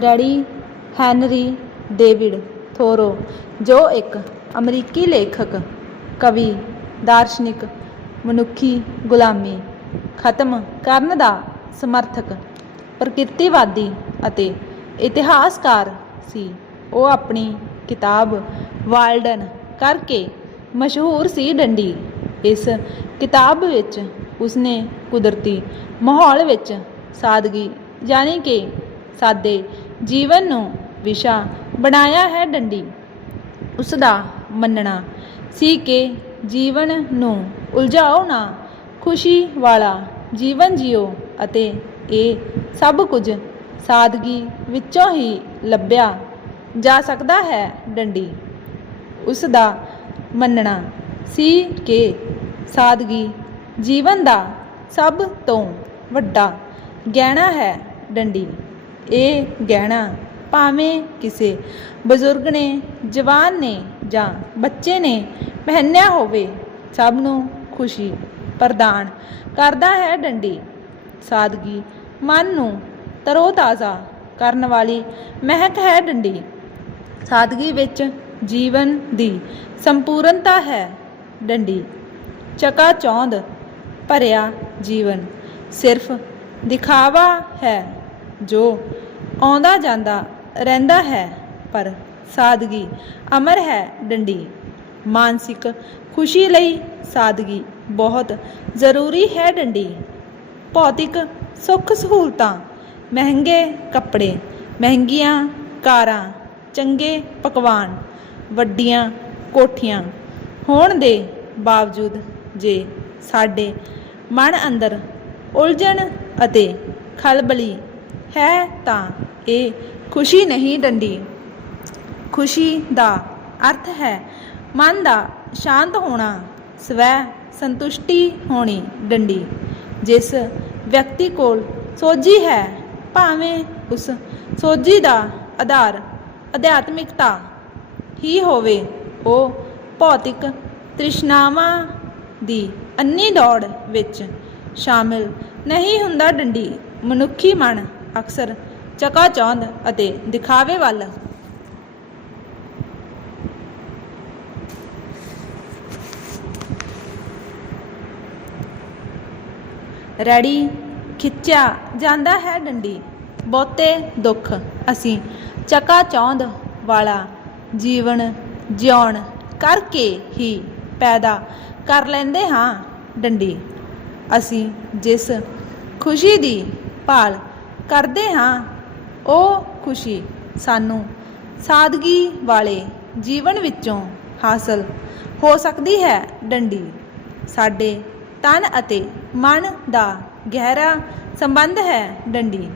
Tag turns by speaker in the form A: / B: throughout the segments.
A: Ready, Henry, David thorough, ਜੋ ਇੱਕ ਅਮਰੀਕੀ ਲੇਖਕ, ਕਵੀ, ਦਾਰਸ਼ਨਿਕ, ਮਨੁੱਖੀ ਗੁਲਾਮੀ, ਖਤਮ ਕਰਨ ਦਾ ਸਮਰਥਕ, ਪ੍ਰਕਿਰਤੀਵਾਦੀ ਅਤੇ ਇਤਿਹਾਸਕਾਰ ਸੀ। ਉਹ ਆਪਣੀ ਕਿਤਾਬ ਵਾਲਡਨ ਕਰਕੇ ਮਸ਼ਹੂਰ ਸੀ ਡੰਡੀ। ਇਸ ਕਿਤਾਬ ਵਿੱਚ ਉਸਨੇ ਕੁਦਰਤੀ ਮਾਹੌਲ ਵਿੱਚ ਸਾਦਗੀ, ਯਾਨੀ ਕਿ ਸਾਦੇ ਜੀਵਨ ਨੂੰ ਵਿਸ਼ਾ ਬਣਾਇਆ ਹੈ ਡੰਡੀ। ਉਸ ਦਾ ਮੰਨਣਾ ਸੀ ਕਿ ਜੀਵਨ ਨੂੰ ਉਲਝਾਓ ਨਾ, ਖੁਸ਼ੀ ਵਾਲਾ ਜੀਵਨ ਜਿਓ ਅਤੇ ਇਹ ਸਭ ਕੁਝ ਸਾਦਗੀ ਵਿੱਚੋਂ ਹੀ ਲੱਭਿਆ ਜਾ ਸਕਦਾ ਹੈ ਡੰਡੀ। ਉਸ ਦਾ ਮੰਨਣਾ ਸੀ ਕਿ ਸਾਦਗੀ ਜੀਵਨ ਦਾ ਸਭ ਤੋਂ ਵੱਡਾ ਗਹਿਣਾ ਹੈ ਡੰਡੀ। ਇਹ ਗਹਿਣਾ ਭਾਵੇਂ ਕਿਸੇ ਬਜ਼ੁਰਗ ਨੇ, ਜਵਾਨ ਨੇ ਜਾਂ ਬੱਚੇ ਨੇ ਪਹਿਨਿਆ ਹੋਵੇ, ਸਭ ਨੂੰ ਖੁਸ਼ੀ ਪ੍ਰਦਾਨ ਕਰਦਾ ਹੈ ਡੰਡੀ। ਸਾਦਗੀ ਮਨ ਨੂੰ ਤਰੋਤਾਜ਼ਾ ਕਰਨ ਵਾਲੀ ਮਹਿਕ ਹੈ ਡੰਡੀ। ਸਾਦਗੀ ਵਿੱਚ ਜੀਵਨ ਦੀ ਸੰਪੂਰਨਤਾ ਹੈ ਡੰਡੀ। ਚਕਾ ਚੌਂਦ ਭਰਿਆ ਜੀਵਨ ਸਿਰਫ ਦਿਖਾਵਾ ਹੈ। ਜੋ ਆਉਂਦਾ ਜਾਂਦਾ ਰਹਿੰਦਾ ਹੈ, ਪਰ ਸਾਦਗੀ ਅਮਰ ਹੈ ਡੰਡੀ। ਮਾਨਸਿਕ ਖੁਸ਼ੀ ਲਈ ਸਾਦਗੀ ਬਹੁਤ ਜ਼ਰੂਰੀ ਹੈ ਡੰਡੀ। ਭੌਤਿਕ ਸੁੱਖ ਸਹੂਲਤਾਂ, ਮਹਿੰਗੇ ਕੱਪੜੇ, ਮਹਿੰਗੀਆਂ ਕਾਰਾਂ, ਚੰਗੇ ਪਕਵਾਨ, ਵੱਡੀਆਂ ਕੋਠੀਆਂ ਹੋਣ ਦੇ ਬਾਵਜੂਦ ਜੇ ਸਾਡੇ ਮਨ ਅੰਦਰ ਉਲਝਣ ਅਤੇ ਖਲਬਲੀ ਹੈ ਤਾਂ ਇਹ ਖੁਸ਼ੀ ਨਹੀਂ ਡੰਡੀ। ਖੁਸ਼ੀ ਦਾ ਅਰਥ ਹੈ, ਮਨ ਦਾ ਸ਼ਾਂਤ ਹੋਣਾ, ਸਵੈ ਸੰਤੁਸ਼ਟੀ ਹੋਣੀ ਡੰਡੀ। ਜਿਸ ਵਿਅਕਤੀ ਕੋਲ ਸੋਝੀ ਹੈ, ਭਾਵੇਂ ਉਸ ਸੋਝੀ ਦਾ ਆਧਾਰ ਅਧਿਆਤਮਿਕਤਾ ਹੀ ਹੋਵੇ, ਉਹ ਭੌਤਿਕ ਤ੍ਰਿਸ਼ਨਾਵਾਂ ਦੀ ਅੰਨੀ ਦੌੜ ਵਿੱਚ ਸ਼ਾਮਿਲ ਨਹੀਂ ਹੁੰਦਾ ਡੰਡੀ। ਮਨੁੱਖੀ ਮਨ ਅਕਸਰ ਚਕਾਚੌਂਧ ਅਤੇ ਦਿਖਾਵੇ ਵੱਲ। ਰੈਡੀ, ਖਿੱਚਿਆ ਜਾਂਦਾ ਹੈ ਡੰਡੀ। ਬਹੁਤੇ ਦੁੱਖ, ਅਸੀਂ ਚਕਾ ਚੌਂਦ ਵਾਲਾ ਜੀਵਨ ਜਿਉਣ ਕਰਕੇ ਹੀ ਪੈਦਾ ਕਰ ਲੈਂਦੇ ਹਾਂ ਡੰਡੀ। ਅਸੀਂ ਜਿਸ ਖੁਸ਼ੀ ਦੀ ਭਾਲ ਕਰਦੇ ਹਾਂ। ਉਹ ਖੁਸ਼ੀ ਸਾਨੂੰ ਸਾਦਗੀ ਵਾਲੇ ਜੀਵਨ ਵਿੱਚੋਂ ਹਾਸਲ ਹੋ ਸਕਦੀ ਹੈ ਡੰਡੀ। ਸਾਡੇ ਤਨ ਅਤੇ ਮਨ ਦਾ ਗਹਿਰਾ ਸੰਬੰਧ ਹੈ ਡੰਡੀ।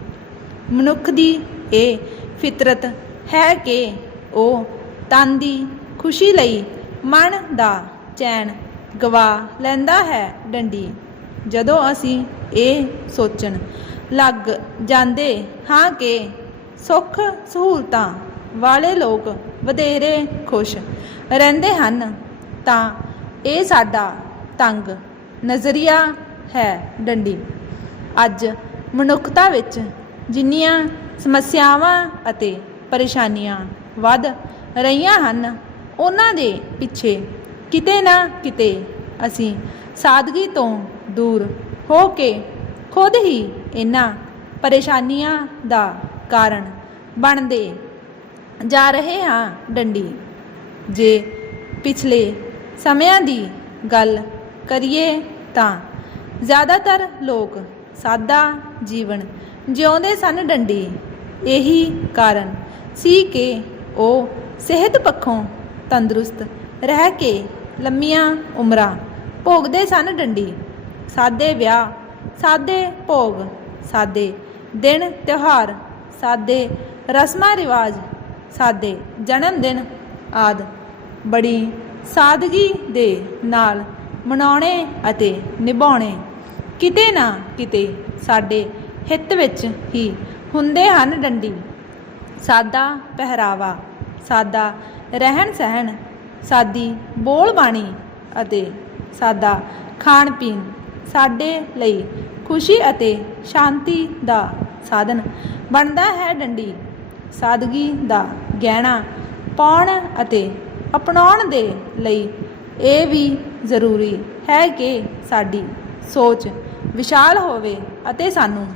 A: ਮਨੁੱਖ ਦੀ ਇਹ ਫਿਤਰਤ ਹੈ ਕਿ ਉਹ ਤਨ ਦੀ ਖੁਸ਼ੀ ਲਈ ਮਨ ਦਾ ਚੈਨ ਗਵਾ ਲੈਂਦਾ ਹੈ ਡੰਡੀ। ਜਦੋਂ ਅਸੀਂ ਇਹ ਸੋਚਣ ਲੱਗ ਜਾਂਦੇ ਹਾਂ ਕਿ ਸੁੱਖ ਸਹੂਲਤਾਂ ਵਾਲੇ ਲੋਕ ਵਧੇਰੇ ਖੁਸ਼ ਰਹਿੰਦੇ ਹਨ, ਤਾਂ ਇਹ ਸਾਡਾ ਤੰਗ ਨਜ਼ਰੀਆ ਹੈ ਡੰਡੀ। ਅੱਜ ਮਨੁੱਖਤਾ ਵਿੱਚ ਜਿੰਨੀਆਂ ਸਮੱਸਿਆਵਾਂ ਅਤੇ ਪਰੇਸ਼ਾਨੀਆਂ ਵੱਧ ਰਹੀਆਂ ਹਨ, ਉਹਨਾਂ ਦੇ ਪਿੱਛੇ ਕਿਤੇ ਨਾ ਕਿਤੇ ਅਸੀਂ ਸਾਦਗੀ ਤੋਂ ਦੂਰ ਹੋ ਕੇ ਖੁਦ ਹੀ ਇਹਨਾਂ ਪਰੇਸ਼ਾਨੀਆਂ ਦਾ ਕਾਰਨ ਬਣਦੇ ਜਾ ਰਹੇ ਹਾਂ ਡੰਡੀ। ਜੇ ਪਿਛਲੇ ਸਮਿਆਂ ਦੀ ਗੱਲ ਕਰੀਏ ਤਾਂ ਜ਼ਿਆਦਾਤਰ ਲੋਕ ਸਾਦਾ ਜੀਵਨ ਜਿਉਂਦੇ ਸਨ ਡੰਡੀ। ਇਹੀ ਕਾਰਨ ਸੀ ਕਿ ਉਹ ਸਿਹਤ ਪੱਖੋਂ ਤੰਦਰੁਸਤ ਰਹਿ ਕੇ ਲੰਮੀਆਂ ਉਮਰਾਂ ਭੋਗਦੇ ਸਨ ਡੰਡੀ। ਸਾਦੇ ਵਿਆਹ, ਸਾਦੇ ਭੋਗ ਸਾਦੇ। ਦਿਨ, ਤਿਉਹਾਰ, ਸਾਦੇ। ਰਸਮਾਂ, ਰਿਵਾਜ, ਸਾਦੇ। ਜਨਮ ਦਿਨ, ਆਦ। ਬੜੀ ਸਾਦਗੀ ਦੇ ਨਾਲ ਮਨਾਉਣੇ ਅਤੇ ਨਿਭਾਉਣੇ ਕਿਤੇ ਨਾ ਕਿਤੇ ਸਾਡੇ ਹਿੱਤ ਵਿੱਚ ਹੀ ਹੁੰਦੇ ਹਨ ਡੰਡੀ। ਸਾਦਾ ਪਹਿਰਾਵਾ, ਸਾਦਾ ਰਹਿਣ ਸਹਿਣ ਸਾਦੀ ਬੋਲ ਬਾਣੀ ਅਤੇ ਸਾਦਾ ਖਾਣ ਪੀਣ ਸਾਡੇ ਲਈ ਖੁਸ਼ੀ ਅਤੇ ਸ਼ਾਂਤੀ ਦਾ ਸਾਧਨ ਬਣਦਾ ਹੈ ਡੰਡੀ। ਸਾਦਗੀ ਦਾ ਗਹਿਣਾ ਪਾਉਣ ਅਤੇ ਅਪਣਾਉਣ ਦੇ ਲਈ ਇਹ ਵੀ ਜ਼ਰੂਰੀ ਹੈ ਕਿ ਸਾਡੀ ਸੋਚ ਵਿਸ਼ਾਲ ਹੋਵੇ ਅਤੇ ਸਾਨੂੰ